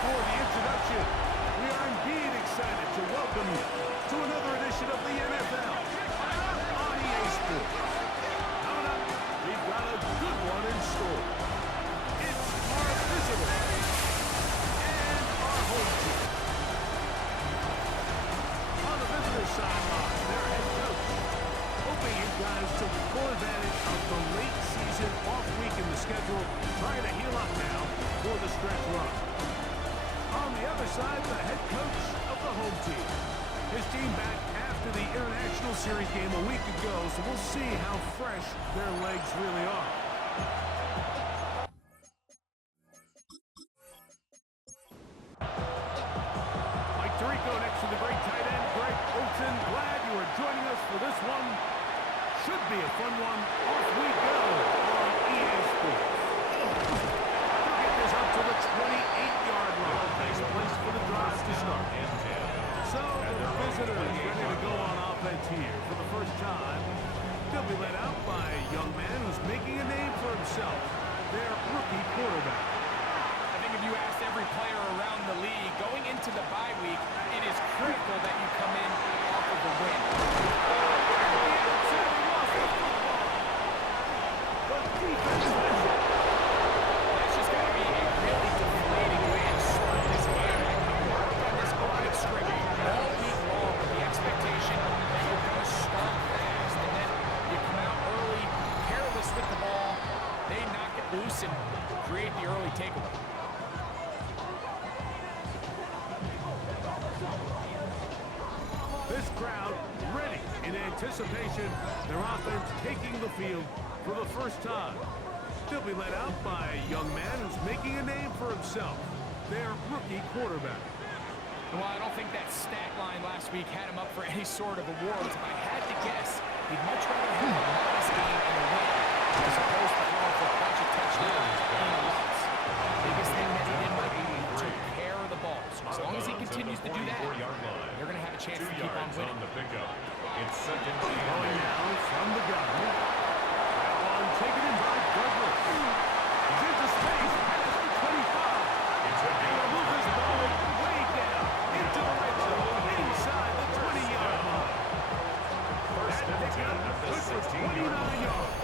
for the introduction. We are indeed excited to welcome you to another edition of the NFL on EA Sports. Coming up, we've got a good one in store. It's our visitors and our home team. On the visitors' sideline, their head coach, hoping you guys took full advantage of the late season off week in the schedule, trying to heal up now for the stretch run. On the other side, the head coach of the home team. His team back after the International Series game a week ago, so we'll see how fresh their legs really are. Mike Tirico next to the great tight end, Greg Olsen. Glad you are joining us for this one. Should be a fun one. Off we go on EA Sports. We'll get this up to the 28-yard line. Nice place for the drive to start. So the visitors ready to go on offense here for the first time. They'll be led out by a young man who's making a name for himself, their rookie quarterback. I think if you asked every player around the league going into the bye week, it is critical that you come in off of the win. But defense has it. That's just going to be a really deflating way to start this game. You work on this quiet script all week long with the expectation that you're going to start fast, and then you come out early, careless with the ball, they knock it loose and create the early takeaway. This crowd ready in anticipation. Their offense taking the field for the first time. They'll be led out by a young man who's making a name for himself, their rookie quarterback. Well, I don't think that stat line last week had him up for any sort of awards. If I had to guess, he'd much rather have a modest game and a win as opposed to throwing for a bunch of touchdowns and a loss. The biggest thing that he did might be took care of the ball. So as long as he continues to do that, they're going to have a chance to keep on winning. It's second Going now from the gun. That one taken in by Douglas. He's into space past the 25. And he'll move his ball way down into the red zone inside the 20-yard line. That pickup good for 29 yards.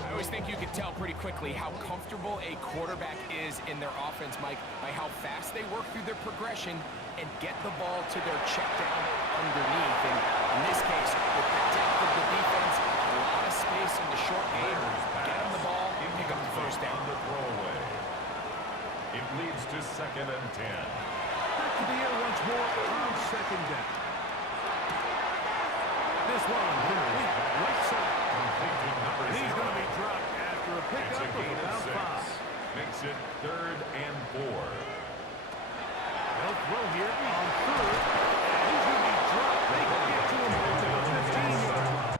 I always think you can tell pretty quickly how comfortable a quarterback is in their offense, Mike, by how fast they work through their progression and get the ball to their check down underneath. And in this case, with the depth of the defense, a lot of space in the short game, get them the ball, pick up the first down. The throwaway. It leads to second and 10. Back to the air once more on second down. This one, right side. And he's going to be dropped after a pickup of about 5. Makes it 3rd and 4. They'll throw here on 3rd. And he's going to be dropped. They can get to him to the 15-yard line.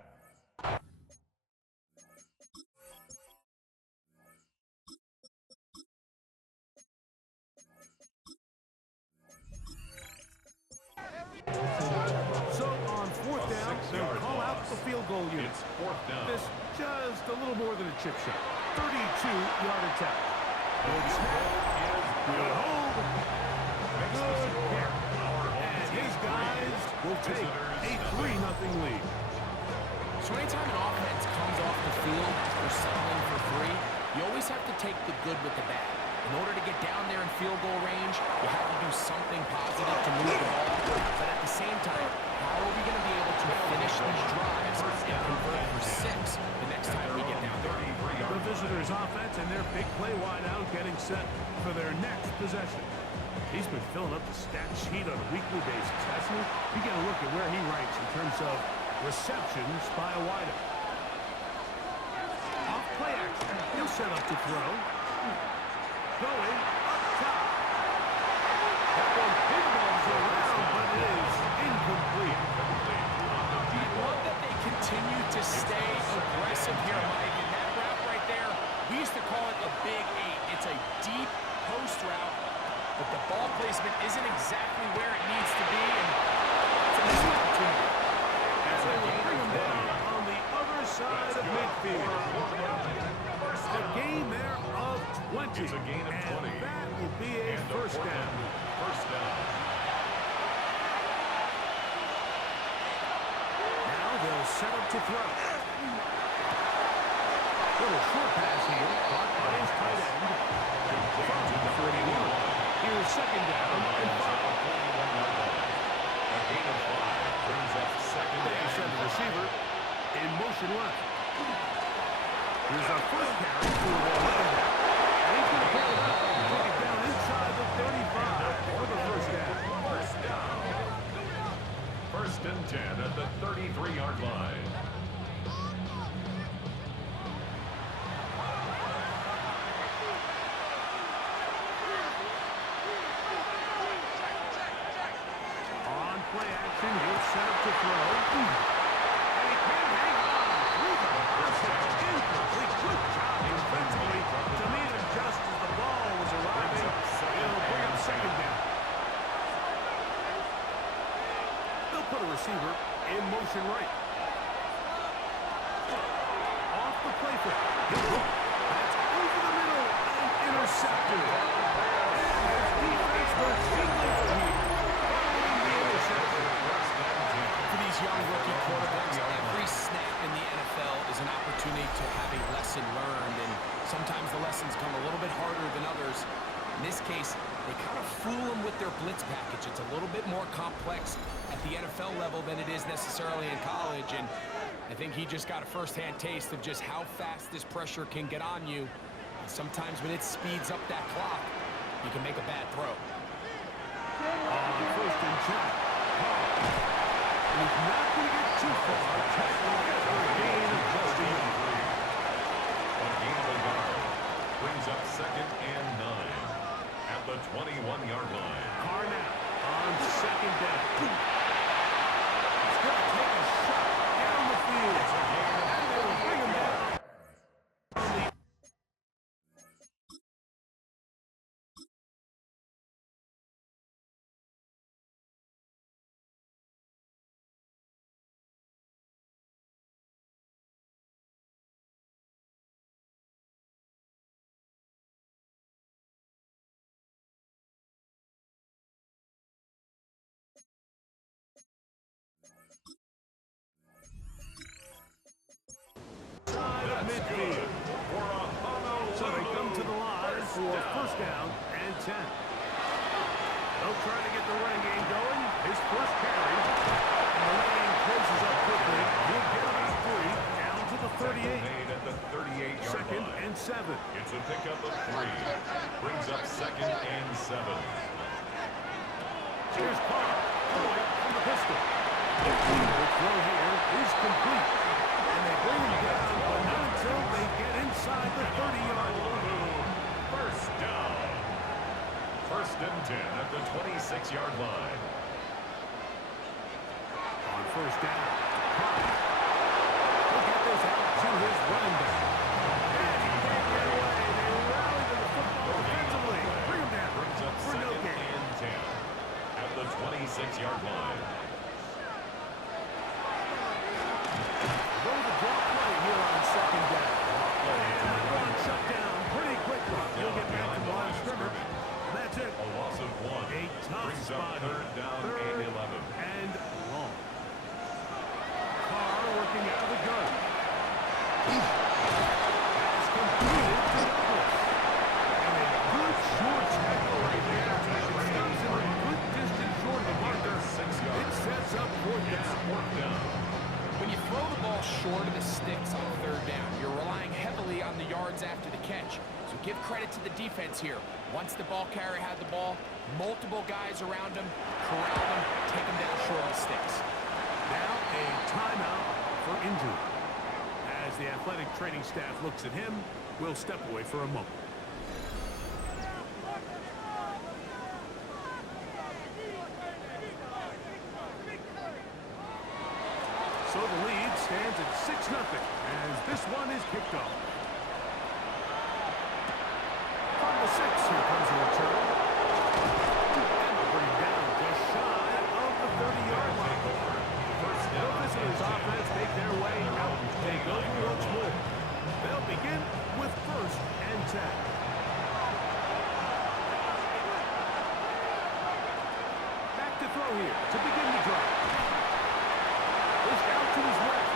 So on 4th down, they'll call out the field goal unit. It's 4th down. This just a little more than a chip shot. 32-yard attack. Good snap. Good hold. Good carry. And his guys will take a 3-0 lead. So anytime an offense comes off the field after settling for 3, you always have to take the good with the bad. In order to get down there in field goal range, you have to do something positive to move the ball. But at the same time, how are we going to be able to finish these drives and convert for 6 the next time we get down there? The visitors' offense and their big play wideout getting set for their next possession. He's been filling up the stat sheet on a weekly basis, hasn't he? You get a look at where he ranks in terms of receptions by a wideout. Off play action, he'll set up to throw. Going up top. That one pinballs around, but it is incomplete. I love that they continue to stay aggressive here, Mike. And that route right there, we used to call it a big 8. It's a deep post route, but the ball placement isn't exactly where it needs to be. And missed opportunity. As they will bring him down on the other side of midfield. A gain there of 20. It's a gain of 20. And that will be a first down. First down. Now they'll set up to throw. Little short pass here, caught by his tight end. From the 41. Here's second down and 5. A gain of 5 brings up second They and send the 5. receiver in motion left. Here's our first carry for the running back. And he's going to pick it up and take it down inside the 35 for the first down. First down. First and 10 at the 33-yard line. On play action, he'll set up to throw. And he can hang on through the first down. Incomplete. Good job defensively to meet him just as the ball was arriving. It'll bring up second down. They'll put a receiver in motion right. Off the play fake. That's over the middle and intercepted. And his defense will signal for him. Following the interception. For these young rookie quarterbacks, every snap in the NFL is an opportunity to have a lesson learned, and sometimes the lessons come a little bit harder than others. In this case, they kind of fool them with their blitz package. It's a little bit more complex at the NFL level than it is necessarily in college, and I think he just got a first-hand taste of just how fast this pressure can get on you. And sometimes when it speeds up that clock, you can make a bad throw. On first and 10. He's not going to get too far. Tackling after a gain of just a yard. A gain of a yard brings up second and 9 at the 21-yard line. Carr now on second down. He's going to take a shot down the field. And they will bring him down. Side of midfield. So they come to the line for first down and 10. They'll try to get the running game going. His first carry. And the lane closes up quickly. He'll get about 3 down to the 38. Made at the 38-yard Second line. and 7. It's a pickup of 3. Brings up second and 7. Here's Carr. Point from the pistol. The throw here is complete. And they bring him down, but not until they get inside the 30-yard line. First down. First and 10 at the 26-yard line. On first down, Carr. He'll get this out to his running back. And he can't get away. They rally to the football defensively. Bring him down Brings up for no second gain. and 10 at the 26-yard line. Go to the draw play here on second down. And that one shut down pretty quickly. He'll get back to the line of scrimmage. And that's it. A loss of 1. A tough Brings spot up third here. down Third and 11. and long. Carr working out of the gun. Pass completed to Douglas. And a good short tackle right there. It stops him a good distance short of the marker. 6 yards. It sets up fourth down. Fourth down. When you throw the ball short of the sticks on third down, you're relying heavily on the yards after the catch. So give credit to the defense here. Once the ball carrier had the ball, multiple guys around him, corral him, take him down short of the sticks. Now a timeout for injury. As the athletic training staff looks at him, we'll step away for a moment. So the lead stands at 6-0 as this one is kicked off. From the 6, here comes the return. And they'll bring him down just shy of the 30-yard line. throw here to begin the drive. Goes out to his left.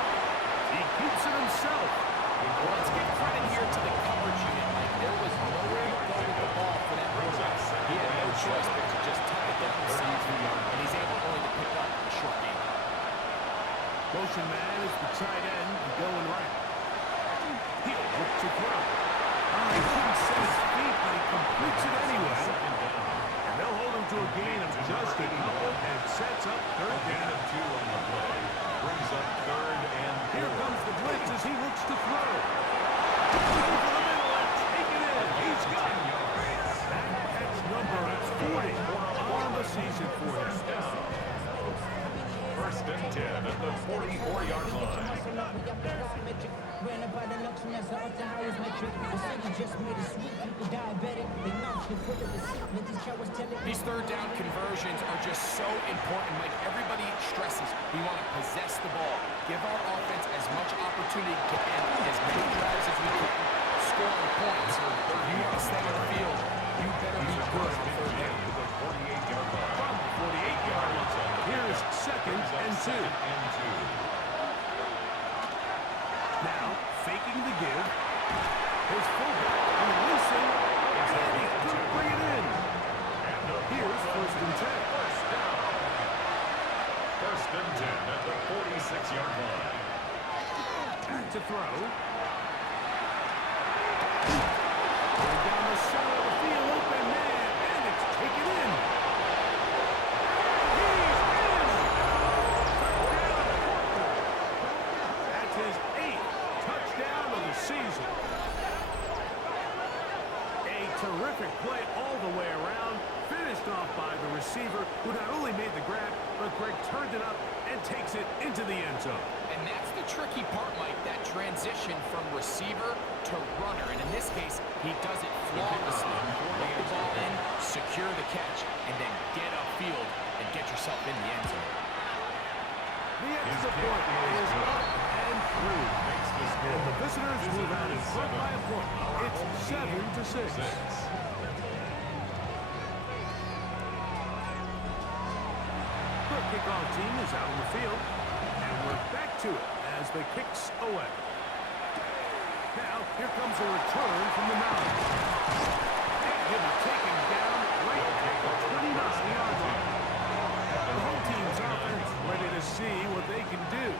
He keeps it himself. Well, let's give credit here to the coverage unit. Like, there was nowhere to go with the ball for that quarterback. He had no choice but to just tuck it down the sideline, and he's able only to pick up a short gain. Motion man is the tight end going right. He'll look to throw. He couldn't set his feet, but he completes it anyway. And they'll hold him to a gain of just a couple and sets up third down. Gain of 2 on the play. Brings up 3rd and 4. Here comes the blitz as he looks to throw. Over the middle and take it in. He's got it. That's number 40 on the season for him. 1st and 10 at the 44-yard line. These third down conversions are just so important. Like, everybody stresses, we want to possess the ball, give our offense as much opportunity to end as many drives as we can, scoring points. If you want to stay on the field, you better be good on third down. From the 48-yard line, here's 2nd and 2. Now, faking the give. His fullback releasing, and he couldn't bring it in. Here's 1st and 10. 1st and 10 at the 46-yard line. Back to throw. Going down the center of the field, open man, and it's taken in. That's his 8th touchdown of the season. A terrific play all the way around, finished off by the receiver, who not only made the grab, but Greg turned it up and takes it into the end zone. And that's the tricky part, Mike, that transition from receiver to runner. And in this case, he does it flawlessly. Put the ball in, secure the catch, and then get upfield and get yourself in the end zone. The extra point is up and through. And the visitors move out in front by a point. It's 7-6. The kickoff team is out on the field. And we're back to it as the kicks away. Now, here comes a return from the 9. And he'll be taken down right at the 29-yard line. The home team's offense ready to see what they can do.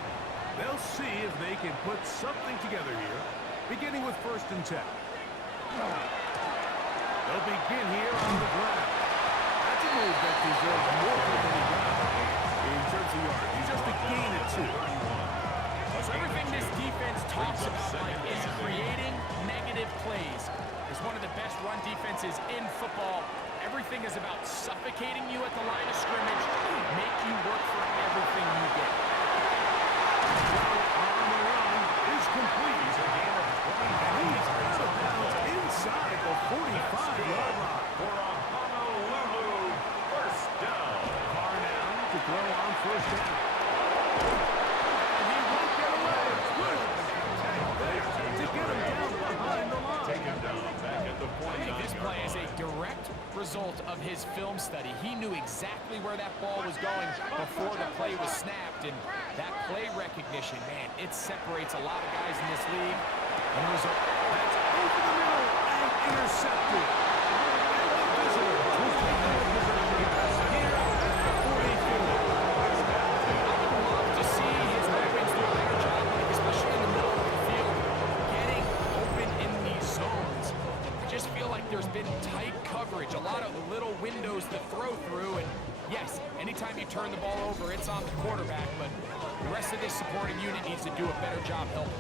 They'll see if they can put something together here, beginning with 1st and 10. They'll begin here on the ground. That's a move that deserves more than he got. In terms of yards, he's just a gain of 2. So everything this defense talks about, Mike, is creating negative plays. It's one of the best run defenses in football. Everything is about suffocating you at the line of scrimmage, make you work for everything you get. On the run is complete. And he's out of bounds inside the 45-yard line. For a Honolulu 1st down. Carr now to throw on 1st down. And he won't get away. Good attack there to get him down behind the line. Take him down back at the 49-yard line. I think this play is a direct result of his film study. He knew exactly where that ball was going before the play was snapped, and that play recognition, man, it separates a lot of guys in this league. And the result, that's over the middle and intercepted. And the visitor will take that possession here at the 44. I would love to see his weapons do a better job, especially in the middle of the field, getting open in these zones. I just feel like there's been tight coverage, a lot of little windows to throw through, and yes, anytime you turn the ball over, it's on the quarterback, but the rest of this supporting unit needs to do a better job helping.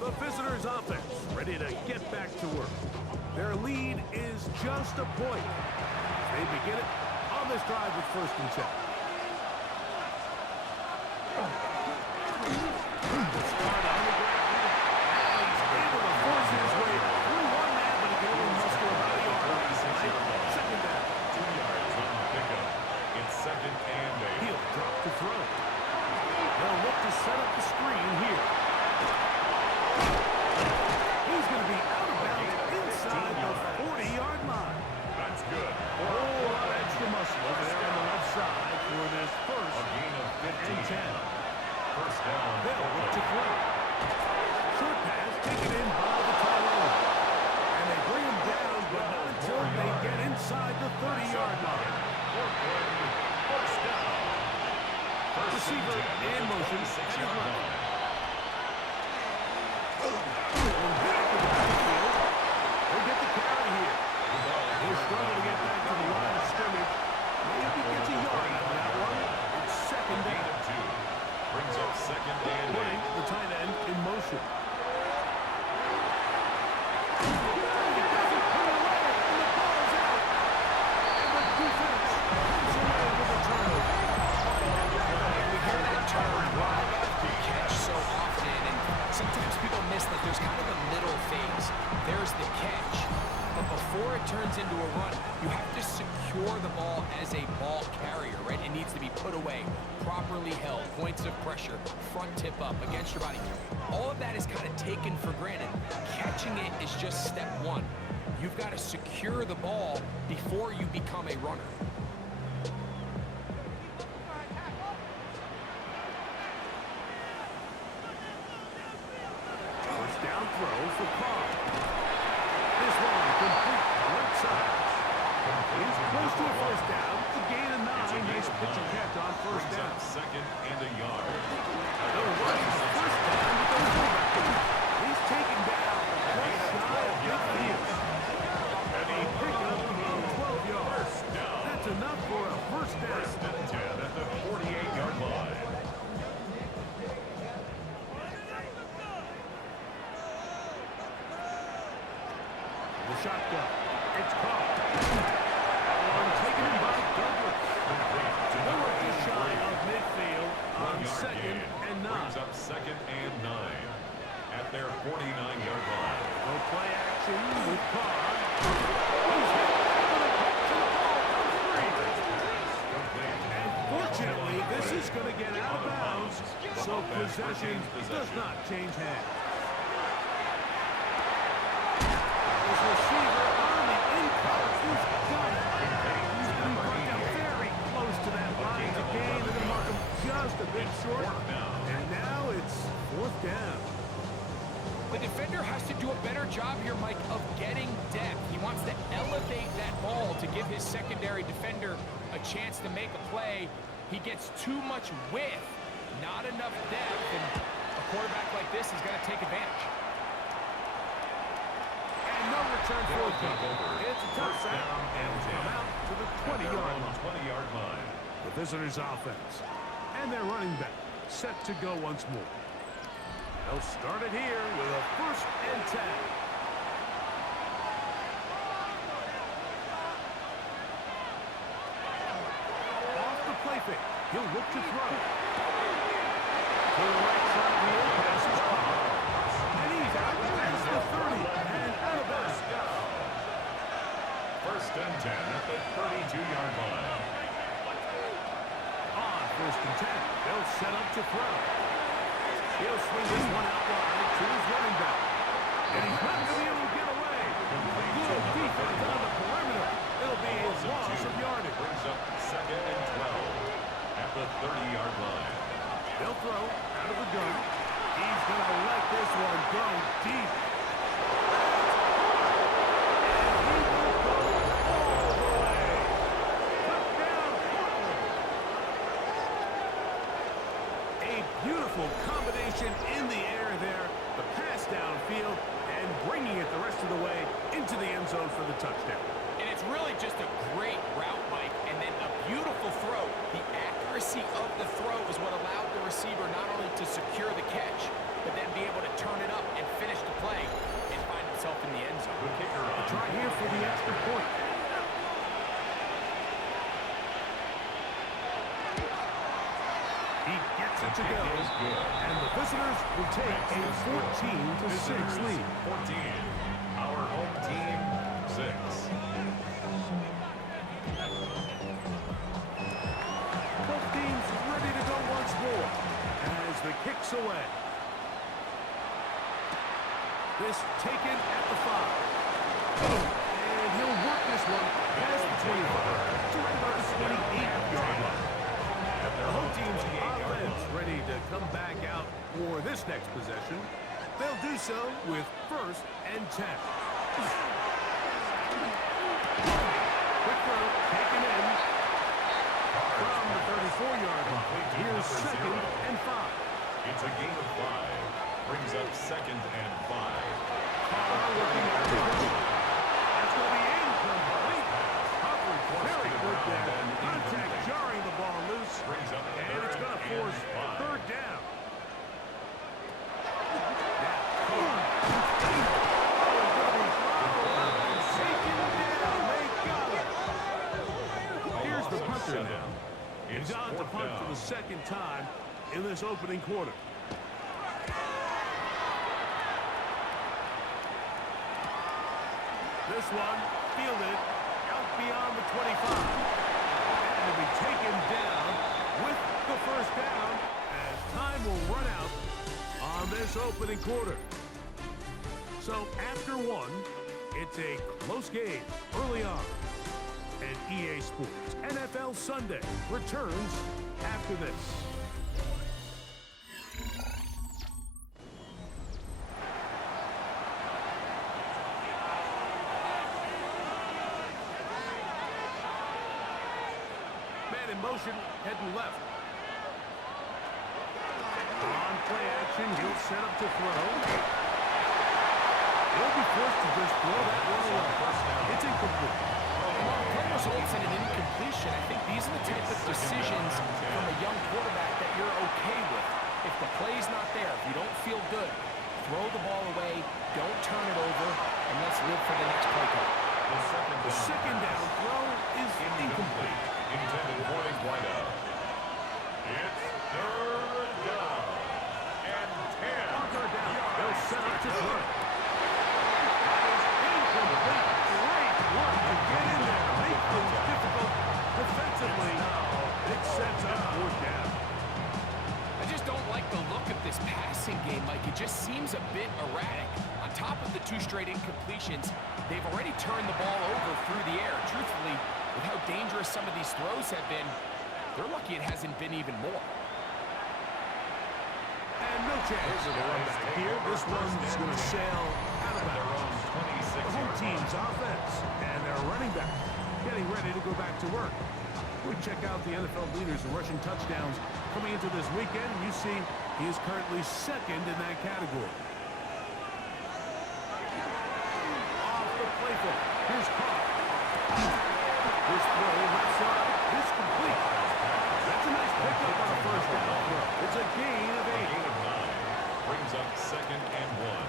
The visitors' offense ready to get back to work. Their lead is just a point. They begin it on this drive with 1st and 10. Start on the ground. And he's able to force his way through one man, but he can only muster about a yard. 2nd down. 2 yards on the pickup. It's 2nd and 8. He'll drop to throw. They'll look to set up the screen here. He's going to be out of bounds inside the 40-yard line. That's good. A whole lot of extra muscle over there on the left side for the receiver in motion. Six-yard line. He'll get the carry here. He'll struggle to get back to the line of scrimmage. Maybe gets a yard out of that one. It's second down. Brings up second and Putting 8. the tight end in motion. Sometimes people miss that there's kind of a middle phase. There's the catch. But before it turns into a run, you have to secure the ball as a ball carrier, right? It needs to be put away, properly held, points of pressure, front tip up against your body. All of that is kind of taken for granted. Catching it is just step one. You've got to secure the ball before you become a runner. Down throw for Carr. This one complete right side. He's close to a first down. A gain of 9. Nice pitch and catch on first down. Second and a yard. No worries. First down with the fullback. He's taken down right side of midfield. And a pickup of 12 yards. That's enough for a first down. First and 10 at the 48-yard line. The shotgun. It's caught. One taken in by Douglas. They were just shy of midfield on second and 9. Brings up second and 9 at their 49-yard line. No play action with Carr. He's hit for the catch and the ball comes free. And fortunately, this is going to get out of bounds, so possession does not change hands. His receiver on the in-cut. He's got it. He's going to be brought down very close to that line to gain. They're going to mark him just a bit short. And now it's fourth down. The defender has to do a better job here, Mike, of getting depth. He wants to elevate that ball to give his secondary defender a chance to make a play. He gets too much width, not enough depth, and a quarterback like this is going to take advantage. And no return for a couple. It's a touchdown and come out to the 20-yard line. 20-yard line. The visitors' offense and their running back set to go once more. They'll start it here with a first and 10. Off the play fake. He'll look to throw. To the right side wheel, passes Carr. And he's out past the 30 and out of bounds. First and 10 at the 32-yard line. On first and 10, they'll set up to throw. He'll swing this one out wide to his running back. And he's not going to be able to get away. Good defense on the perimeter. It'll be a loss of yardage. Brings up second and 12 at the 30-yard line. They'll throw out of the gun. He's going to let this one go deep. And he will go all the way. Touchdown, Portland. A beautiful combination in the air there. The pass downfield and bringing it the rest of the way into the end zone for the touchdown. And it's really just a great route, Mike, and then a beautiful throw. The accuracy of the throw is what allowed the receiver not only to secure the catch, but then be able to turn it up and finish the play and find himself in the end zone. The kicker on. Try here for the extra point. He gets it to go. Is good. And the visitors will take a 14-6 lead. 14. Our home team, 6. Both teams ready to go once more as the kick's away. This taken at the 5. And he'll work this one past the 25 to right about the 28-yard line. The home team's offense ready to come back out for this next possession. They'll do so with first and 10. Quick throw taken in from the 34-yard line. Complete to Here's number 2nd 0. and 5. It's a gain of 5. Brings up 2nd and 5. Looking at the goal. That's going to be incomplete. Coverage very good there. Contact jarring the ball loose. Brings up And it's going to force 3rd down. Here's the punter now. He's on to punt for the 2nd time in this opening quarter. This one fielded out beyond the 25. And to be taken down with the 1st down as time will run out on this opening quarter. So after 1, it's a close game early on. And EA Sports NFL Sunday returns after this. Man in motion, heading left. On play action, he'll set up to throw. He'll be forced to just throw that one away. It's incomplete. While the play results in an incompletion, I think these are the type of decisions from a young quarterback that you're okay with. If the play's not there, if you don't feel good, throw the ball away, don't turn it over, and let's live for the next play call. The Second down throw is incomplete. Intended for a wideout. It's 3rd down. And 10. On 3rd down, they'll set up to throw. That is incomplete. Great work to get in there. Make things difficult defensively. It sets up 4th down. I just don't like the look of this passing game, Mike. It just seems a bit erratic. On top of the 2 straight incompletions, they've already turned the ball over through the air. Truthfully, with how dangerous some of these throws have been, they're lucky it hasn't been even more. And no chance of a run back here. This one's going to sail out of bounds. The home team's offense and their running back getting ready to go back to work. We check out the NFL leaders in rushing touchdowns coming into this weekend, and you see he is currently 2nd in that category. Off the playbook. Here's Carr. This throw left side is complete. That's a nice pickup on a 1st down throw. It's a gain of 8. Gain of 9. Brings up 2nd and 1.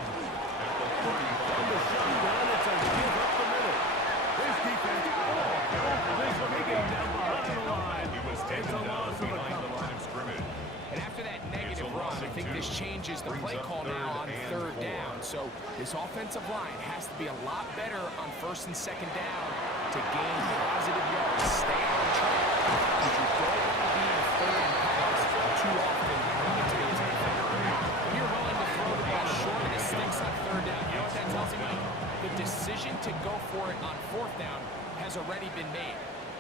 At the 35. From the shotgun, it's a give up the middle. This defense, this digging down behind the line. It's a loss of a couple. And after that negative run, I think this changes the play call now on 3rd down. So this offensive line has to be a lot better on 1st and 2nd down to gain positive yards. Stay on track because you don't want to be in 3rd and pass too often in today's NFL. When you're willing to throw the ball short of the sticks on 3rd down, you know what that tells me? The decision to go for it on 4th down has already been made.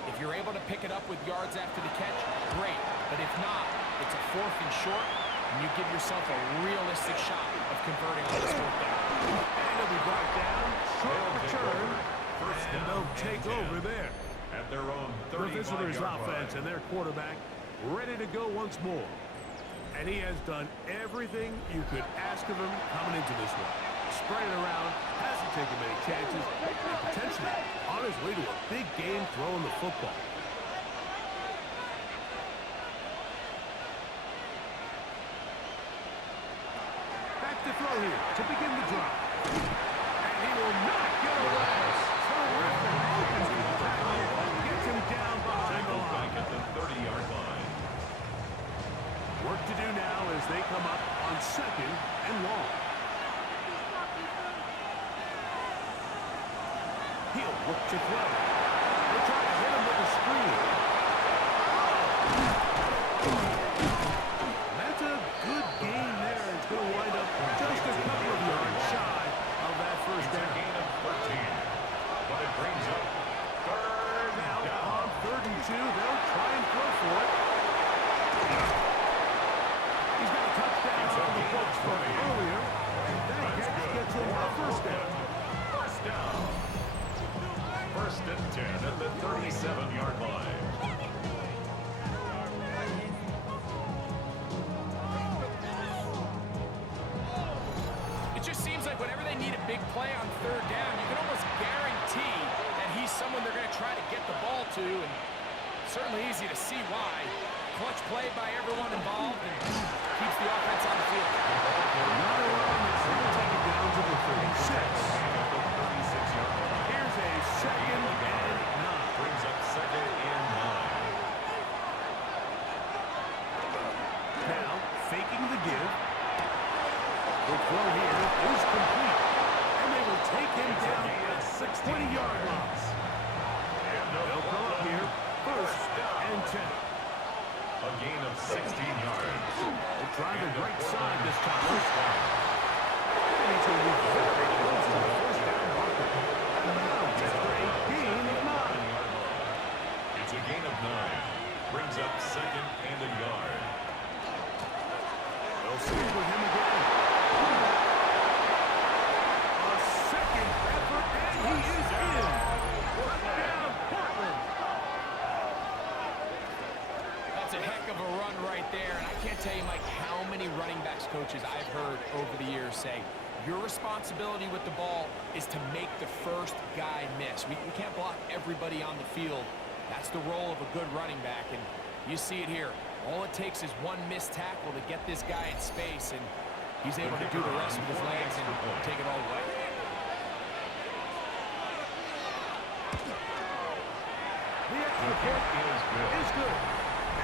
If you're able to pick it up with yards after the catch, great. But if not, it's a 4th and short, and you give yourself a realistic shot of converting on this 4th down. And it'll be brought down, short return, and they'll take over there. At their own The visitors' 35-yard offense line. and their quarterback ready to go once more. And he has done everything you could ask of him coming into this one. Spread it around, hasn't taken many chances, and potentially on his way to a big game throwing the football. Back to throw here to begin the drive. And he will not get away. Terrific opening tackle. Gets him down behind the line. Back at the 30-yard line. Work to do now as they come up on 2nd and long. He'll look to throw. They try to hit him with a screen. That's a good gain there. It's going to wind up just a couple of yards shy of that 1st It's a down. gain of 13. But it brings up 3rd Now down. on 3rd and 2, they'll try and throw for it. He's got a touchdown on the books from earlier. And that catch gets him a 1st down. 1st down. 1st and 10 at the 37-yard line. play on third down, you can almost guarantee that he's someone they're going to try to get the ball to, and certainly easy to see why. Clutch play by everyone involved and keeps the offense on the field. Not a run. It's going to take it down to the 36. Here's a 2nd and 9. Brings up 2nd and 9. Now, faking the give. The throw here is complete. And they will take him down at 20-yard line. They'll come up here, 1st and 10. A gain of 16 yards. They'll try the right side this time. And he's going to be very close to the 1st down marker. Just a gain of 9. It's a gain of 9. Brings up 2nd and a yard. They'll see it with him again. A 2nd effort, and he is in. Touchdown, Portland. That's a heck of a run right there, and I can't tell you, Mike, how many running backs coaches I've heard over the years say, your responsibility with the ball is to make the first guy miss. We can't block everybody on the field. That's the role of a good running back, and you see it here. All it takes is one missed tackle to get this guy in space, and he's able to do the rest with his legs and take it all the way. The extra point is good.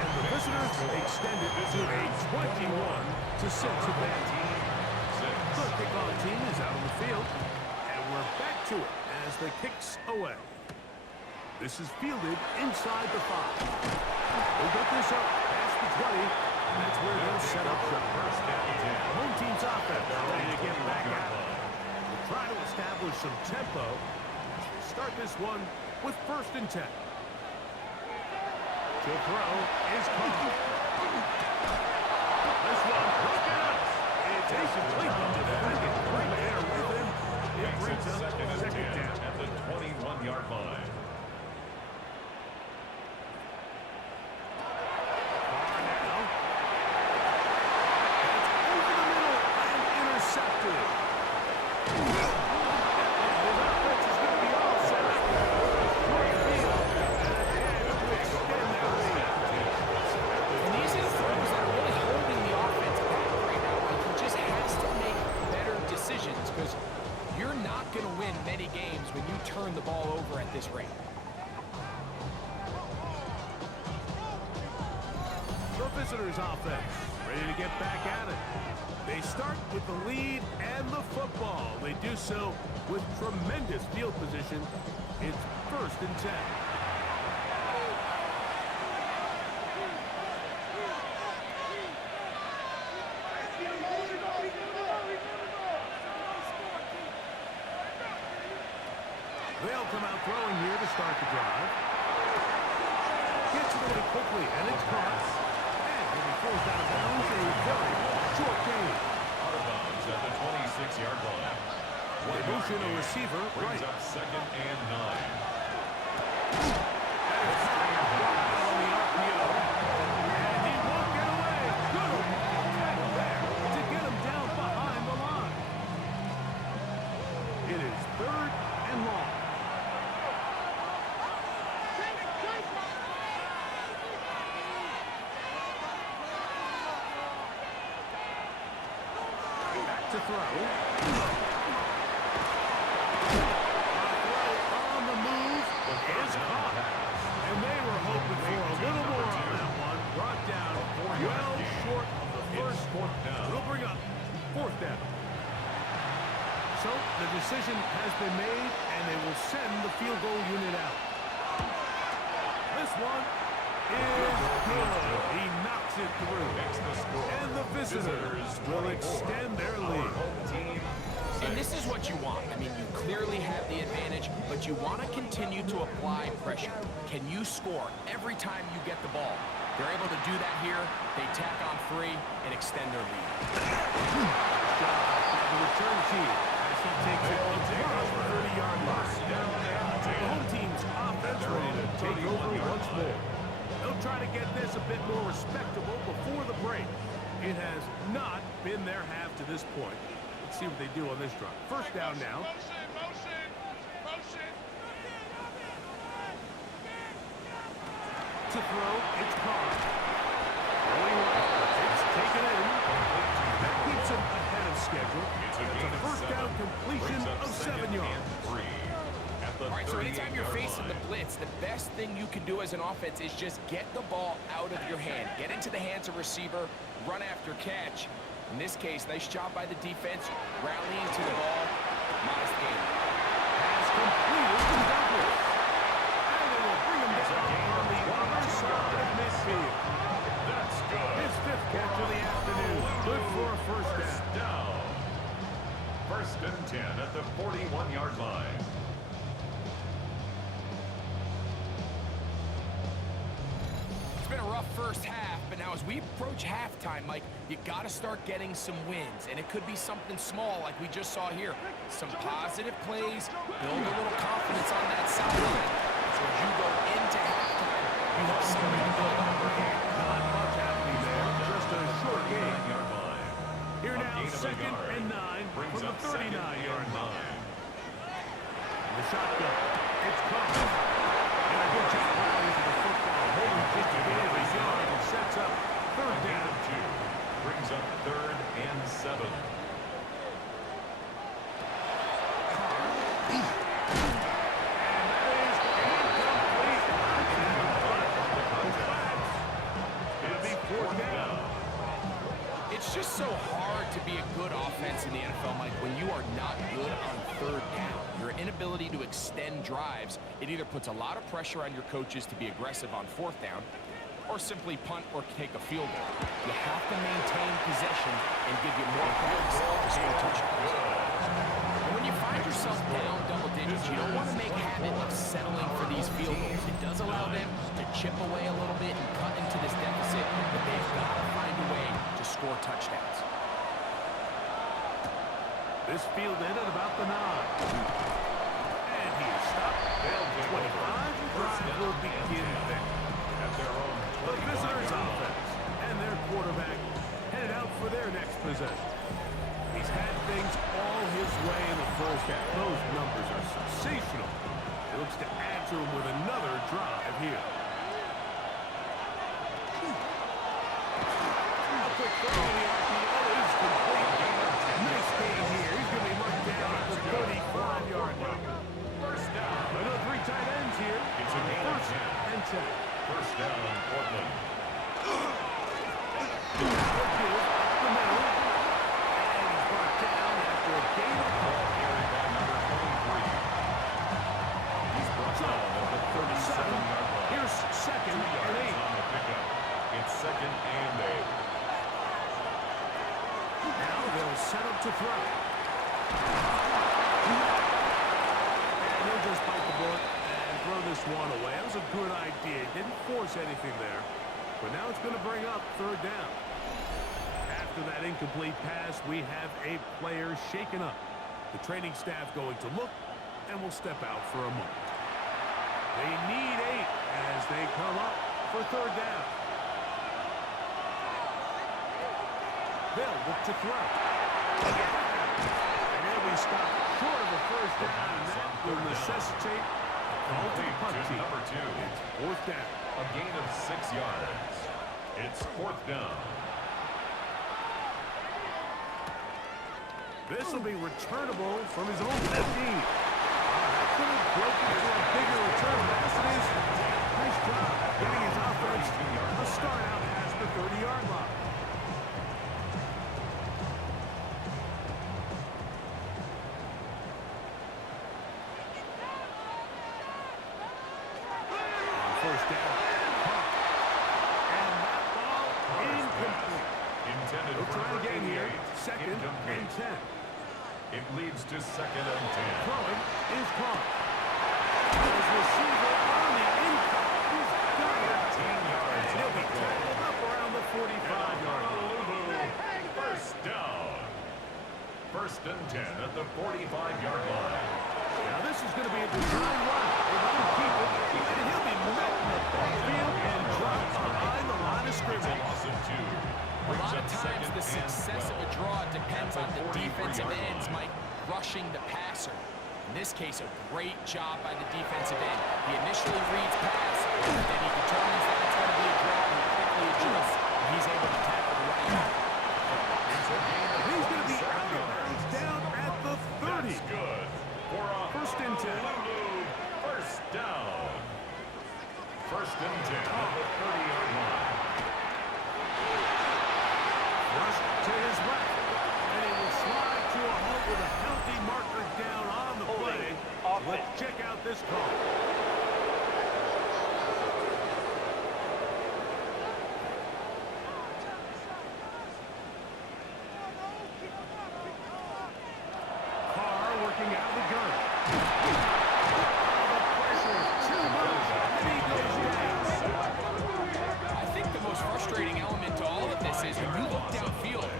And the visitors extend it to a 21-6 advantage. The kickoff team is out on the field, and we're back to it as the kicks away. This is fielded inside the 5. They'll get this up past the 20, and that's where they'll set up shop. The home team's offense ready to get back at it. We'll try to establish some tempo as we start this one with 1st and 10. To throw is caught. This one broken up. It's Jason Cleveland defending right there with him. It brings up 2nd down at the 21-yard line. Far now. It's over the middle and intercepted. His offense is going to be all set up. Short field and a chance to extend their lead. And these are the throws that are really holding the offense back right now. Like, he just has to make better decisions because you're not going to win many games when you turn the ball over at this rate. The visitors' offense ready to get back at it. They start with the lead and the football. They do so with tremendous field position. It's 1st and 10. They'll come out throwing here to start the drive. Gets it away quickly, and it's caught. And when he throws out of bounds, a very short gain. Out of bounds at the 26-yard line. They motion a receiver Brings right. up 2nd and 9. There's on the RPO. And he won't get away. Good tackle there to get him down behind the line. It is 3rd and long. Back to throw. On the move is caught. And they were hoping for a little more on that one. Brought down well short of the first. It'll bring up 4th down. So the decision has been made, and they will send the field goal unit out. This one is good. He knocks it through. And the visitors will extend their lead. And this is what you want. I mean, you clearly have the advantage, but you want to continue to apply pressure. Can you score every time you get the ball? They're able to do that here. They tack on 3 and extend their lead. The return team as he takes it across the 30-yard line. The home team's offense ready to take over once more. They'll try to get this a bit more respectable before the break. It has not been their half to this point. Let's see what they do on this drive. First down now. To throw, it's caught. Throwing right, it's taken in. That keeps him ahead of schedule. It's a first down completion of 7 yards. All right, so anytime you're facing the blitz, the best thing you can do as an offense is just get the ball out of your hand. Get into the hands of receiver, run after catch. In this case, nice job by the defense, rallying to the ball. Modest gain. Has completed to Douglas. And they will bring him down on the other side of midfield. That's good. His 5th catch of the afternoon. Good for a first down. First and 10 at the 41-yard line. It's been a rough first half, but now as we approach halftime, Mike, you got to start getting some wins, and it could be something small like we just saw here. Some positive plays, build a little confidence on that sideline. So as you go into halftime, you have something to build on. Not much happening there. Just a short gain. Here now, 2nd and 9 from the 39-yard line. The shotgun. It's caught. And a good job rallying to the football. Holding just a bit of his yard and sets up 3rd down. 2 brings up 3rd and 7. It's just so hard to be a good offense in the NFL, Mike, when you are not good on 3rd down. Your inability to extend drives, it either puts a lot of pressure on your coaches to be aggressive on 4th down or simply punt or take a field goal. You have to maintain possession and give you more points to score touchdowns. And when you find yourself down double digits, you don't want to make habit of settling for these field goals. It does allow them to chip away a little bit and cut into this deficit, but they've got to find a way to score touchdowns. This fielded at about the 9. And he is stopped. Bell 25. The drive will begin there. At their own The visitors' offense and their quarterback headed out for their next possession. He's had things all his way in the first half. Those numbers are sensational. He looks to add to him with another drive here. A quick throw in the RPO is complete. Nice gain here. He's going to be marked down at the 35-yard line. first down. Another 3 tight ends here. It's a gain of 10. And 10. First down, Portland. Carried by number 23. He's brought down at the 37-yard line. Here's 2nd 2 and yards 8. on the pickup. It's 2nd and 8. Now they'll set up to throw. And he'll just bite the bullet and throw this one away. That was a good idea. Didn't force anything there. But now it's going to bring up 3rd down. After that incomplete pass, we have a player shaken up. The training staff going to look and will step out for a moment. They need 8 as they come up for 3rd down. They'll look to throw. And he'll be stopped short of the first down, and that will necessitate a call to the punt team. Number 2. It's 4th down. A gain of 6 yards. It's 4th down. This will be returnable from his own 15. That could have broken for a bigger return. Yes, it is. Nice job getting his offense a start out past the 30-yard line. First down. And that ball incomplete. Intended We'll for try again here. 88. 2nd Incomplete. and 10. It leads to 2nd and 10. Throwing is caught. His receiver on the income. He's got it. 10 yards. And he'll be tackled up around the 45-yard line. First down. 1st and 10 at the 45-yard line. Now this is going to be a design run. They let him keep it, and he'll be met in the field and dropped behind the line of It's a scrimmage. loss of 2. A lot of times the success of a draw depends on the defensive ends, Mike, rushing the passer. In this case, a great job by the defensive end. He initially reads pass, and then he determines that it's going to be a draw and quickly adjusts. And he's able to tackle the running back. He's going to be out of bounds down at the 30. That's good. For a First and 10. First down. First and 10 at the 30-yard line. Rush to his left. And he will slide to a halt with a healthy marker down on the play. Let's check out this call. Carr working out of the gun. The pressure is too much, and he goes down. I think the most frustrating element to all of this is when you look downfield,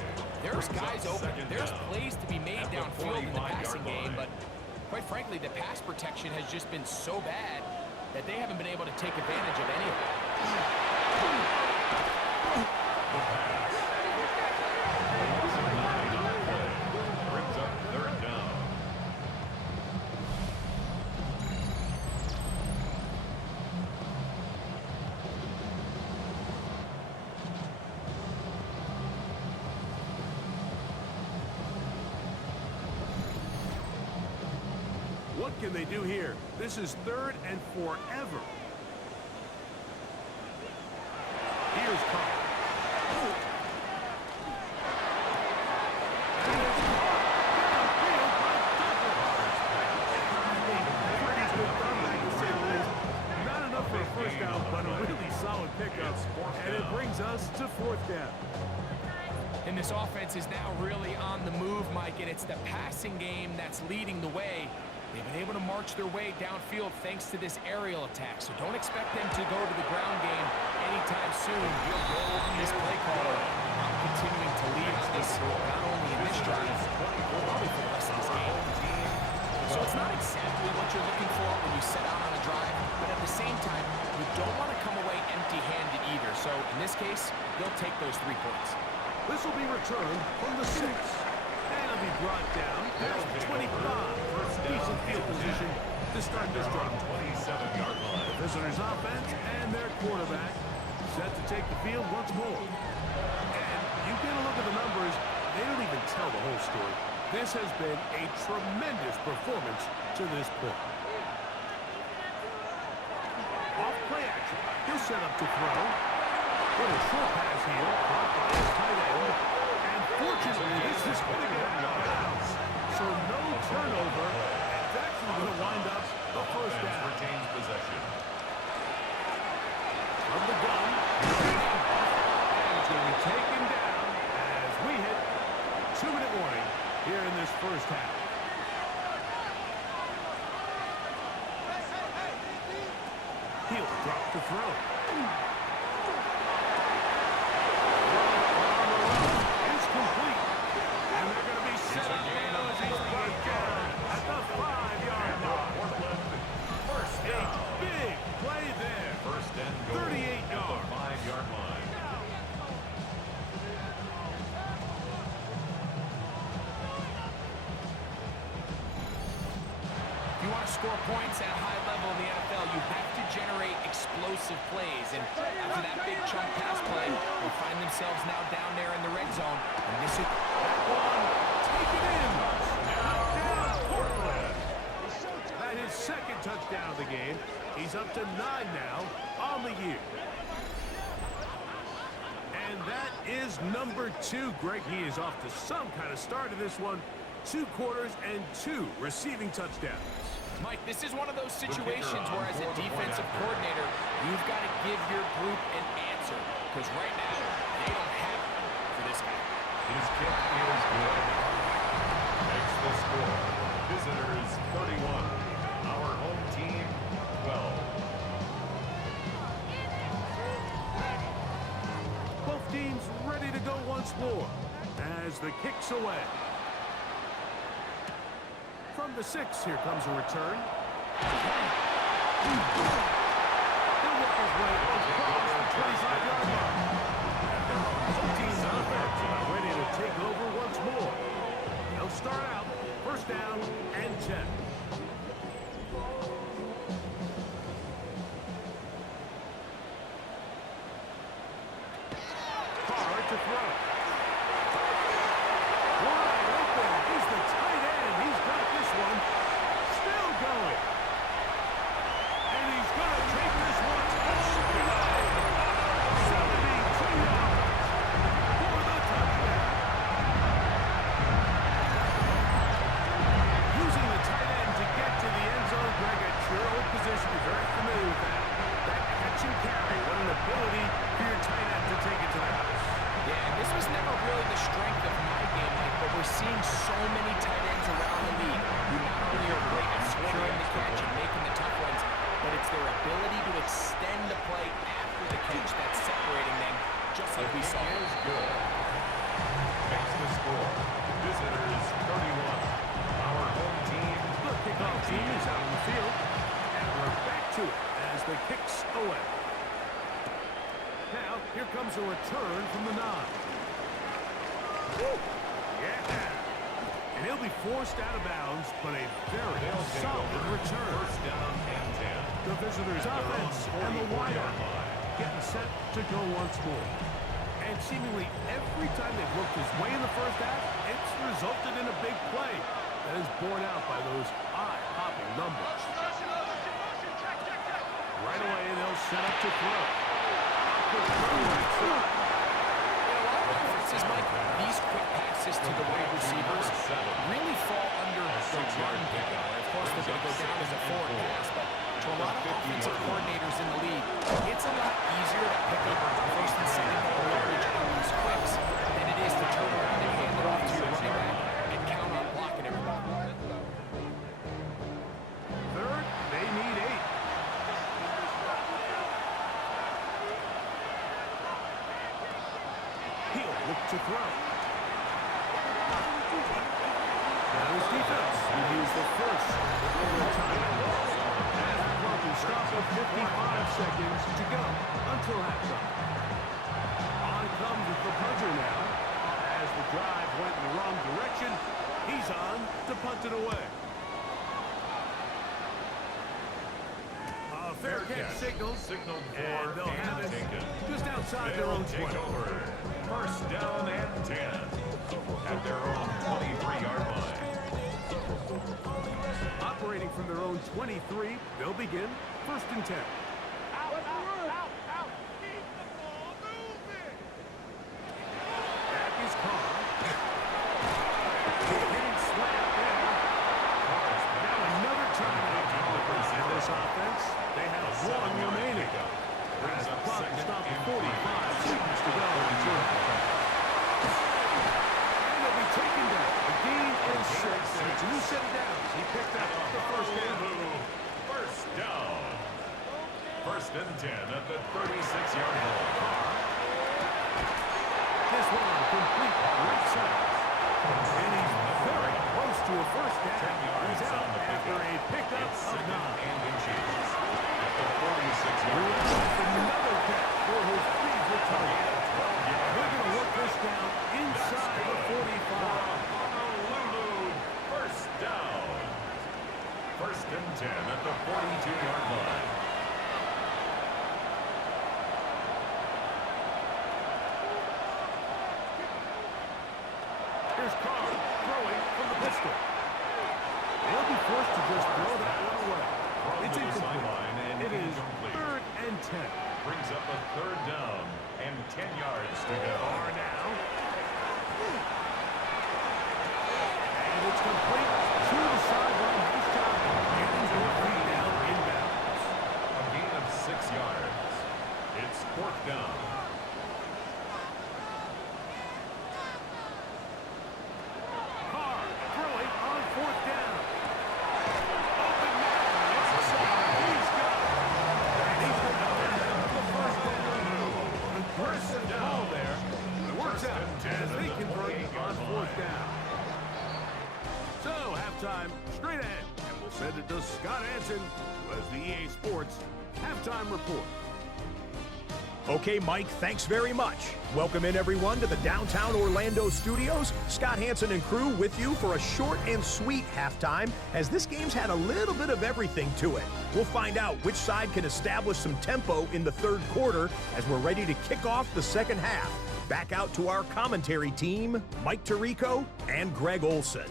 there's guys open. There's plays to be made downfield in the passing game, but quite frankly, the pass protection has just been so bad that they haven't been able to take advantage of any of it. Brings up third down. What can they do here? This is third and forever. Here's Carr. And it's caught downfield by Douglas. Pretty good comeback, to say the least. Not enough for a first down, but a really solid pickup. And it brings us to fourth down. And this offense is now really on the move, Mike, and it's the passing game that's leading the way. They've been able to march their way downfield thanks to this aerial attack, so don't expect them to go to the ground game anytime soon. You'll go on this play caller. I'm continuing to lead on this, not only in this drive, but probably for the rest of this game. So it's not exactly what you're looking for when you set out on a drive, but at the same time, you don't want to come away empty-handed either. So in this case, they'll take those 3 points. This will be returned from the 6. And it'll be brought down past 25. Decent field position to start this drive. 27-yard line. The visitors' offense and their quarterback set to take the field once more. And you get a look at the numbers, they don't even tell the whole story. This has been a tremendous performance to this point. Off play action. He'll set up to throw. Little short pass here, caught by his tight end. And fortunately, this is going to get out of bounds. So no turnover. It's actually going to wind up the first down. Retains possession. From the gun. And it's going to be taken down as we hit 2-minute warning here in this first half. He'll drop to throw. It's complete. And they're going to be set up now as he's brought down at the 5-yard line. First down. Big play there. First and goal 38 at the yards. 5-yard line. If you want to score points at a high level in the NFL, you have to generate explosive plays. And after that big chunk pass play, they find themselves now down there in the red zone. And this is That one taken in. Touchdown, Portland. That is second touchdown of the game. He's up to 9 now on the year. And that is number 2. Greg, he is off to some kind of start in this one. 2 quarters and 2 receiving touchdowns. Mike, this is one of those situations where as a defensive coordinator, you've got to give your group an answer. Because right now, they don't have it for this guy. His kick is good. Makes the score. Visitors 31. Our home team 12. Both teams ready to go once more as the kick's away. From the 6, here comes a return. He'll work his way across the 25-yard line. Both teams on offense are ready to take over once Carr to throw. Wide open is the tight end. He's got this one. Still going. And he's going to take this one all the way. 72 yards for the touchdown. Using the tight end to get to the end zone, Greg, at your old position, you're very familiar with that. That catch and carry, what an ability for your tight end to take it to the house. Yeah, this was never really the strength of my game, Mike, but we're seeing so many tight ends around the league who not only are great at securing the catch and making the tough ones, but it's their ability to extend the play after the catch that's separating them, just like we saw. Is good. Makes the score. Visitors 31. Our home team. The kickoff team is out on the field, and we're back to it as the kicks away. Now, here comes a return from the 9. Woo! Yeah! And he'll be forced out of bounds, but a very solid return. First down and 10. The visitors' offense and the wideout getting set to go once more. And seemingly every time they've looked his way in the first half, it's resulted in a big play that is borne out by those eye-popping numbers. Right away, they'll set up to throw. In a lot of offenses, Mike, these quick passes to the wide receivers really fall under the run game. Of course, they're going to go down as a forward pass, but to a lot of offensive coordinators in the league, it's a lot easier to pick up first and second down yardage on these quicks than it is to turn around and hand it off to your running back and count on blocking everybody. Third, they need 8. He'll look to throw. Now his defense will use the first overtime. And the clock will stop with 55 seconds to go until halftime. On comes with the punter now. As the drive went in the wrong direction, he's on to punt it away. A fair catch signals, and they'll have it just outside their own 20. First down and 10 at their own 23-yard line. Operating from their own 23, they'll begin first and 10. Back is Carr. Hitting slam there. Now another timeout in this offense. They have 1 remaining. As the clock will stop at 45 seconds to go until halftime. And they'll be taken down. The gain is 6, and it's a new set of downs. He picked up the first down. First down. First and 10 at the 36-yard line. This one complete right side. And he's very close to a first down. He's out after a pickup of 9. And inches at the 46-yard line. Another catch for his favorite target. They're going to work this down inside the 45. Honolulu, first down. First and 10 at the 42-yard line. Here's Carr throwing from the pistol. They'll be forced to just throw that one away. It's incomplete. It is third and 10. Brings up a third down and 10 yards to go. Carr now. And it's complete to the sideline. Nice job getting their feet down inbounds. A gain of 6 yards. It's fourth down. Carr throwing on fourth down. Open man. He's got it. And he's going to have the first down. Aggressive ball there. It works out as they convert on fourth down. So, halftime straight ahead. And we'll send it to Scott Hansen, who has the EA Sports halftime report. Okay, Mike, thanks very much. Welcome in, everyone, to the downtown Orlando studios. Scott Hansen and crew with you for a short and sweet halftime, as this game's had a little bit of everything to it. We'll find out which side can establish some tempo in the third quarter as we're ready to kick off the second half. Back out to our commentary team, Mike Tirico and Greg Olson.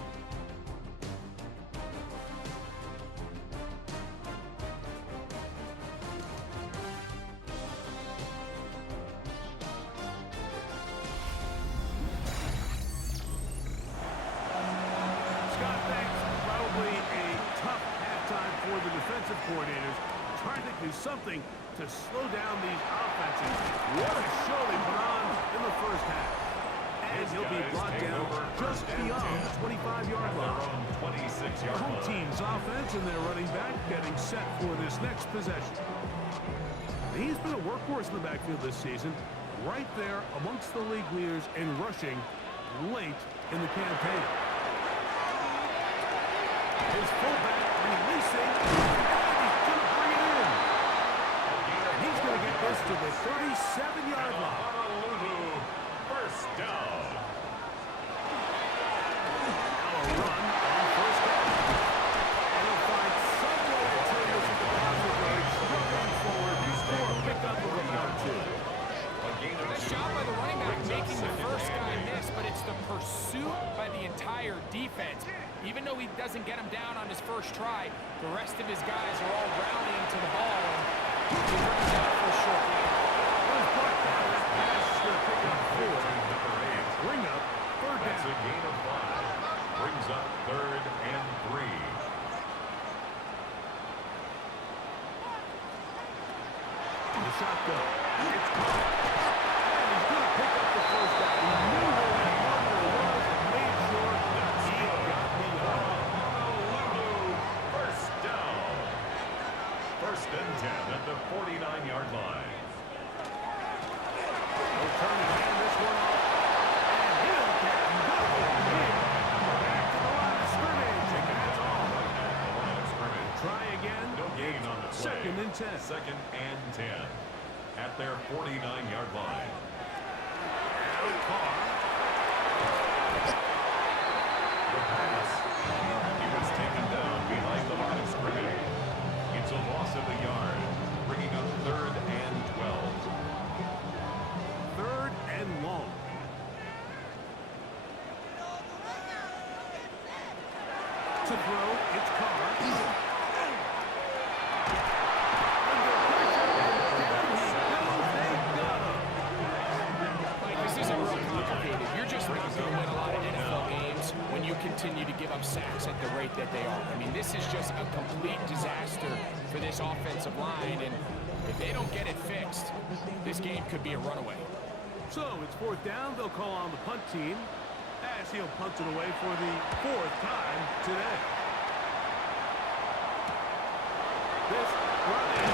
Coordinators trying to do something to slow down these offenses. What a show they put on in the first half. And he'll be brought down just beyond the 25-yard line. 26-yard Home line. team's offense and their running back getting set for this next possession. He's been a workhorse in the backfield this season, right there amongst the league leaders in rushing late in the campaign. His fullback releasing, and he's going to bring it in. And he's going to get this to the 37-yard line. First down. Now a run on first down. And he'll find some way to turn this into positive yards, struggling forward for a pickup of about 2. Nice job by the running back making the first guy miss, but it's the pursuit by the entire defense. Even though he doesn't get him down on his first try, the rest of his guys are all rallying to the ball, and he brings it out for a short gain. Well, brought down that pass to pick up 4. And bring up third down. That's a gain of 5. Brings up 3rd and 3. The shotgun. It's caught. And he's going to pick up the first down. He knew where that marker was and made sure that he got beyond. First down. First and 10 at the 49-yard line. They'll turn and hand this one off. And he'll get nothing here. Back to the line of scrimmage. And that's all. The line of scrimmage. Try again. No gain on the play. Second and 10. Second and 10 at their 49-yard line. Now Carr. The pass. He was taken down behind the line of scrimmage. It's a loss of a yard, bringing up 3rd and 12. 3rd and long. To throw, it's Carr. Under pressure, and down he goes. They got him. Like, this isn't real complicated. You're just not going to win a lot of NFL games when you continue to give up sacks at the rate that they are. I mean, this is just a complete disaster for this offensive line, and if they don't get it fixed, this game could be a runaway. So it's 4th down. They'll call on the punt team as he'll punt it away for the 4th time today. This run is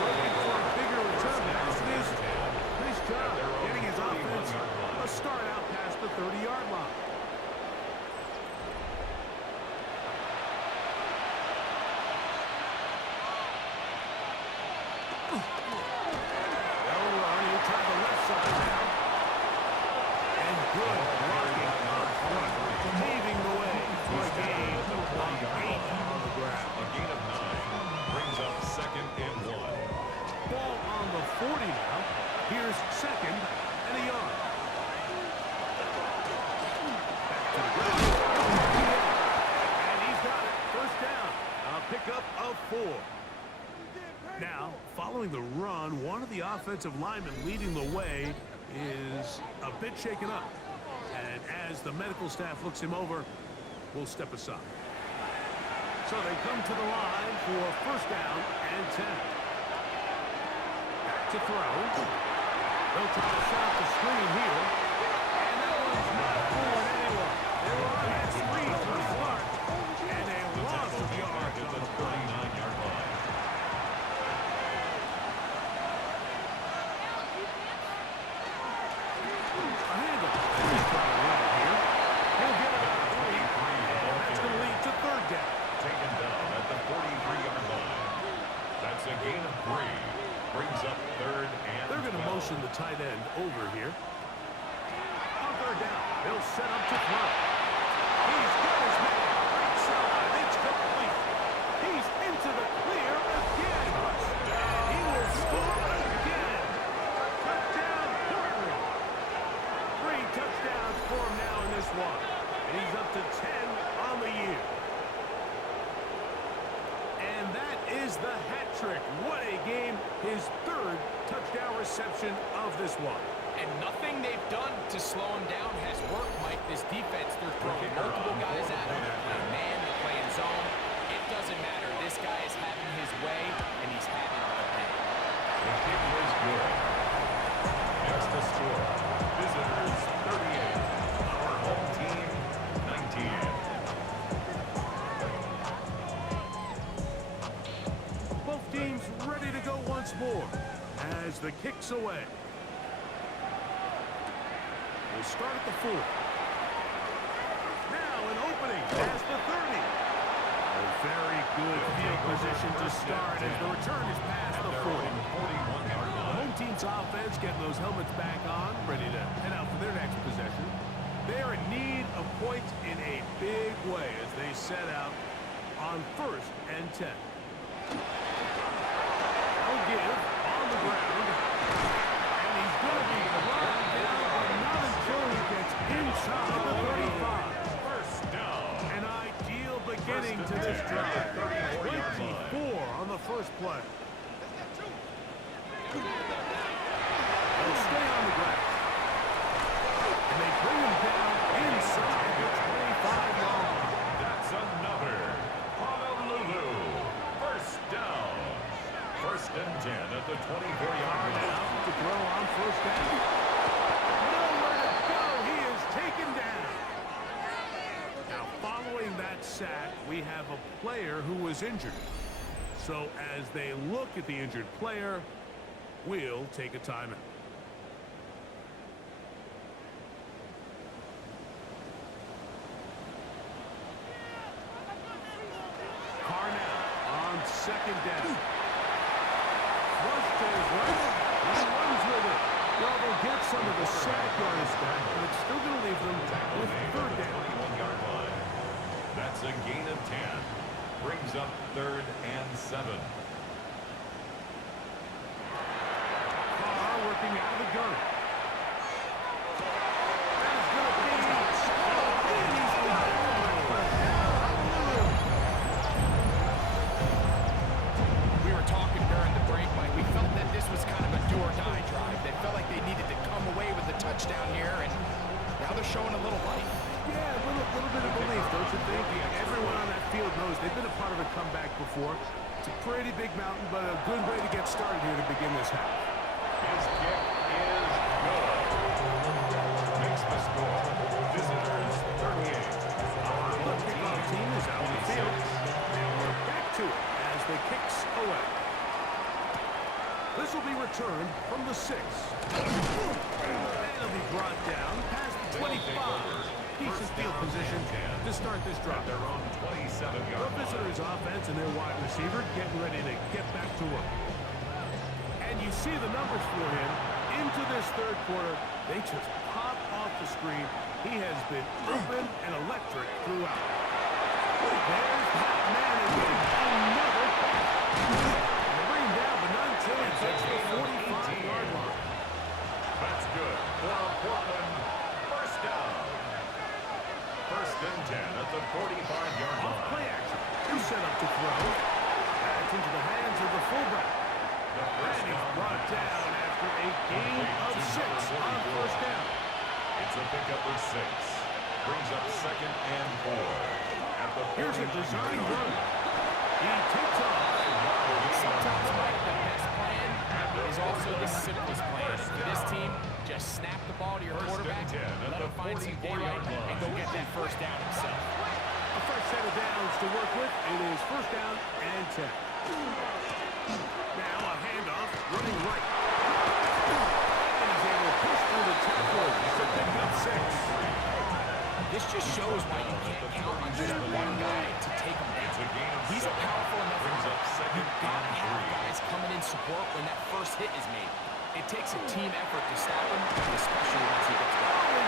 looking for a bigger return. That's his nice job getting his offense a start out past the 30-yard line. They'll run. He'll try the left side now. And good blocking up front, paving the way for a gain of 8 on the ground. A gain of 9 brings up 2nd and 1. Ball on the 40 now. Here's 2nd and a yard. Back to the ground. And he's got it. First down. A pickup of 4. Now, following the run, one of the offensive linemen leading the way is a bit shaken up. And as the medical staff looks him over, we'll step aside. So they come to the line for first down and 10. Back to throw. They'll try to shot the screen here. And that one's not fooling anyone. They were on that screen for the start. And a loss of yards on the 39-yard line. A handoff. He's trying to run it here. He'll get it out of 3. And that's going to lead to 3rd down. Taken down at the 43-yard line. That's a gain of 3. up third and They're going to 12. motion the tight end over here. On third down, they'll set up to throw. He's got his man right side. It's complete. He's into the clear again. And he will score again. Touchdown, Portland. 3 touchdowns for him now in this one. And he's up to 10 on the year. And that is the hat trick. What a game. His 3rd touchdown reception of this one. And nothing they've done to slow him down has worked, Mike. This defense, they're throwing multiple guys at him. They're playing man, they're playing zone. It doesn't matter. This guy is having his way, and he's having a day. The kick was good. Here's the score. Visitors 38. Our home team 19. Both teams ready to go once more as the kick's away. We'll start at the 4. Now an opening past the 30. A very good field position to start as the return is past the 40. 41-yard The line. home team's offense getting those helmets back on, ready to head out for their next possession. They are in need of points in a big way as they set out on 1st and 10. They'll give on the ground. And he's going to be brought down, but not until he gets inside the 35. First down. An ideal beginning to this drive. 24 on the first play. They'll stay on the ground. And they bring him down inside the 25-yard line. That's another Honolulu. First down. 1st and 10 at the 24-yard line. Now to throw on first down. Nowhere to go. He is taken down. Now, following that sack, we have a player who was injured. So as they look at the injured player, we'll take a timeout. Carnell on 2nd down. Flush to his right. He runs with it. Well, they'll get some of the sack yards back, but it's still going to leave them with 3rd down. 21-yard line. That's a gain of 10. Brings up 3rd and 7. Carr working out of the gun. That is going to be. And he's got it. We were talking during the break, Mike. We felt that this was kind of a do-or-die drive. They felt like they needed to come away with the touchdown here, and now they're showing a little life. Yeah, a little bit of belief, don't you think? Yeah, everyone on that field knows they've been a part of a comeback before. It's a pretty big mountain, but a good way to get started here to begin this half. His kick is good. Makes the score. Visitors 38. The kickoff team is out in the field. And we're back to it as the kicks away. This will be returned from the 6. And it'll be brought down past the 25. Decent field position to start this drive. Their own 27-yard The line. visitors' offense and their wide receiver getting ready to get back to work. And you see the numbers for him into this 3rd quarter. They just pop off the screen. He has been open and electric throughout. There's that man again. Another pass. And they bring him down, but not until he gets the 45-yard line. That's good for Portland. First down. 1st and 10 at the 45-yard Off line. play action. He's set up to throw. That's into the hands of the fullback. And he's brought down after a gain of 6 on first down. It's a pickup of 6. Brings up 2nd and 4. At the Here's a 49-yard design line. run. He takes off. Sometimes, Mike, the best plan is also the simplest plan. For this team, just snap the ball to your quarterback, let him find some daylight, and go get that first down himself. A fresh set of downs to work with. It is first down and 10. Now a handoff, running right. And he's able to push through the tackle. It's a big up 6. This just shows why you can't count on just one guy to take him down. He's a powerful enough Brings up runner. 2nd You've got to and have 3. guys coming in support court when that first hit is made. It takes a team effort to stop him, especially once he gets going.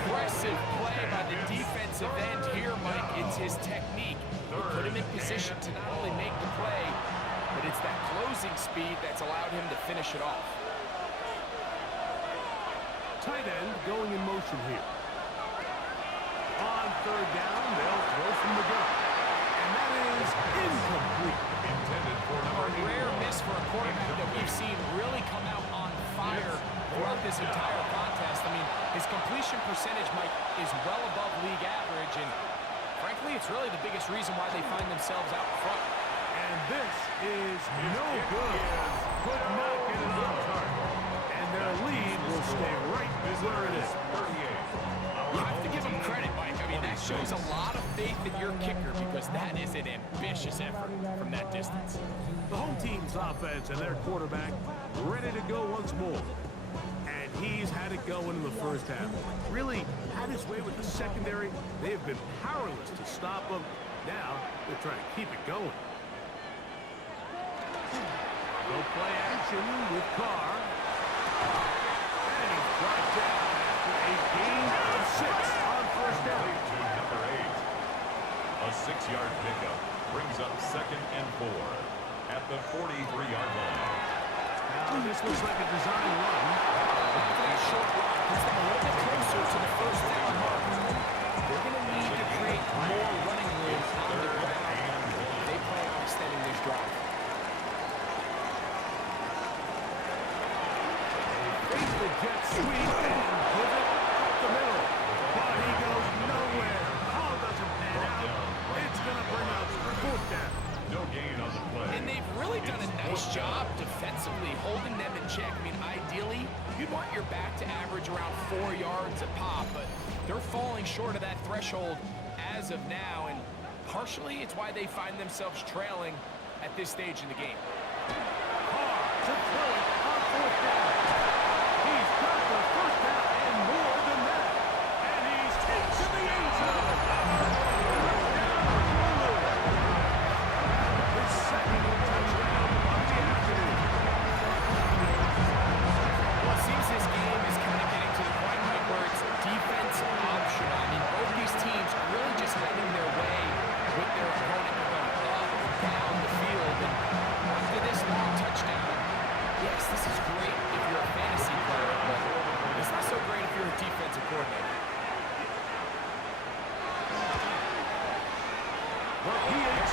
Impressive play by the defensive end here, Mike. It's his technique. It put him in position to not only make the play, but it's that closing speed that's allowed him to finish it off. Tight end going in motion here. On third down, they'll throw from the gun. And that is incomplete. Intended for A rare miss for a quarterback that we've seen really come out on fire throughout this entire contest. I mean, his completion percentage, Mike, is well above league average, and frankly, it's really the biggest reason why they find themselves out front. And this is no good. Could not get it on target. And their lead will stay right where it is. 38. You have to give him credit, Mike. I mean, that shows a lot of faith in your kicker because that is an ambitious effort from that distance. The home team's offense and their quarterback ready to go once more. And he's had it going in the first half. Really had his way with the secondary. They have been powerless to stop him. Now they're trying to keep it going. No play action with Carr. And he's brought down after a gain of 6 on first down. To number 8. A 6-yard pickup brings up 2nd and 4 at the 43-yard line. Now this looks like a design run. That short block puts them a little bit closer to the first down mark. They're going to need to create more running room on the ground if they plan on extending this drive. Fakes the jet sweep and put it up the middle. But he goes nowhere. Ball doesn't pan out. It's going to bring up 4th down. No gain on the play. And they've really done a nice job defensively holding them in check. I mean, ideally, you'd want your back to average around 4 yards a pop, but they're falling short of that threshold as of now, and partially it's why they find themselves trailing at this stage in the game. Carr to throw it on 4th down. He's got the 1st down and more than that. And he's into the end zone. His second touchdown of the afternoon. Well, it seems this game is kind of getting to the point, Mike, where it's defense optional. I mean, both these teams are really just heading their way with their opponent going up and down the field. And after this long touchdown, yes, this is great if you're a fantasy player, but it's not so great if you're a defensive coordinator. The PAT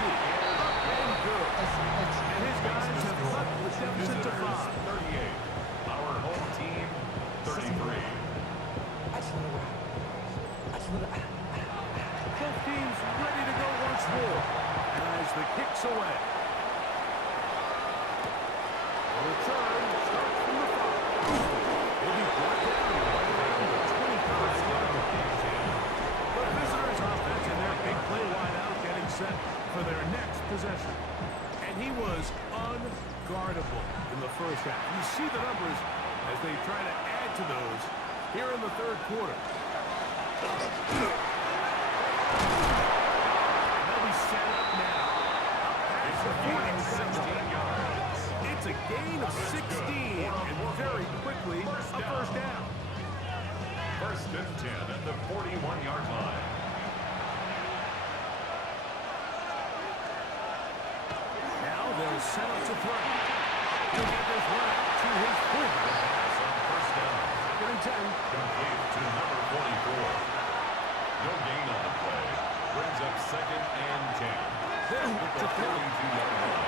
up and good. And his guys have cut the deficit to 5. 38. Our home team, 33. Both teams ready to go once more. And as the kick's away. The return starts from the 5. Will be brought down right around the 25-yard line. The visitors' offense and their big play wideout getting set for their next possession. And he was unguardable in the first half. You see the numbers as they try to add to those here in the third quarter. They'll be set up now. Past the 40 yards. It's a gain of 16, and very quickly a first down. 1st and 10 at the 41-yard line. Now they'll set up to throw. He'll get this one to his fullback. On 1st down. 2nd and 10. Complete to number 44. No gain on the play. Brings up 2nd and 10. Then At the to throw. 42-yard line.